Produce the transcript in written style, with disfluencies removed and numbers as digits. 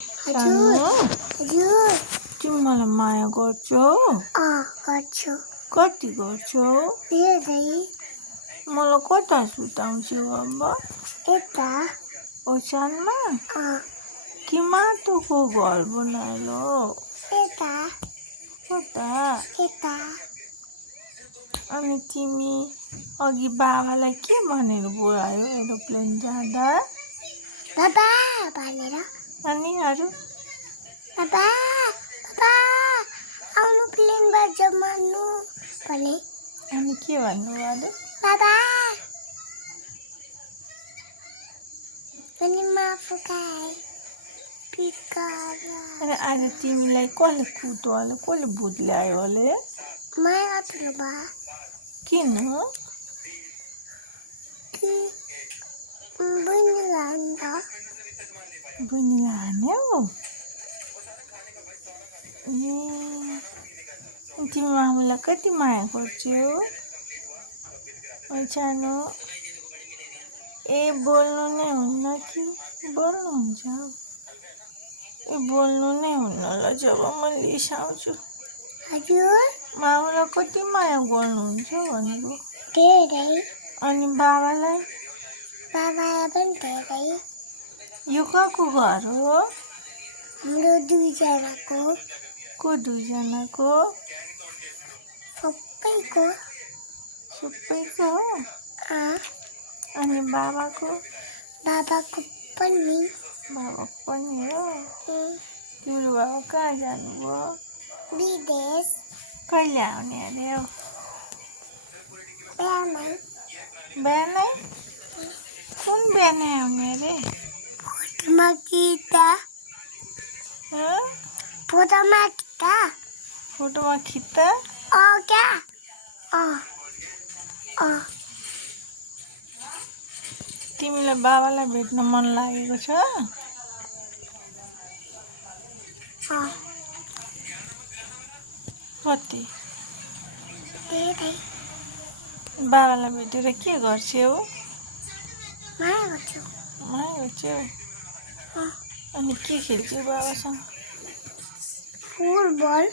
सानो हजुर तिमी मलाई माया गर्छौ? गर्छु कति गर्छौ? धेरै मलाई कता सुताउँछौ अब? यता ओछ्यानमा कि माटोको घर बनाएलो? यता कता? यता अनि तिमी अघि बाबालाई के भनेर बोलायो एरोप्लेन जाँदा? बाबा भनेर अनि अरू? बाबा बाबा आउनु प्लेनबाट जमाउनु भने अनि के भन्नु अरू? बाबा अनि माफु खाए पिकर अनि आज तिमीलाई कसले कुटो कसले भूत ल्यायो अरे? माया ठुलो बा किन? कि बहिनीलाई अन्त बहिनीलाई हान्यौ? ए तिमी मामुलाई कति माया गर्छौ? सानो ए बोल्नु नै हुन्न कि बोल्नुहुन्छ? ए बोल्नु नै हुन्न ल जब म रिसाउँछु। हजुर मामुलाई कति माया गर्नुहुन्छ भनेको? धेरै अनि बाबालाई? बाबालाई पनि धेरै यो कहाँको घर हो? हाम्रो दुईजनाको को दुईजनाको? सबैको सबैको? अँ अनि बाबाको? बाबाको पनि बाबाको पनि हो? तिम्रो बाबा कहाँ जानुभयो? विदेश कहिले आउने अरे हौ? बिहानै बिहानै? कुन बिहानै आउने अरे? फोटोमा खिच्दा हँ? फोटोमा खिच्दा फोटोमा खिच्दा? क्या तिमीलाई बाबालाई भेट्न मन लागेको छ? कति? धेरै बाबालाई भेटेर के गर्छौ? माया गर्छु माया गर्छौ? अनि के खेल्छौ बाबासँग? फुटबल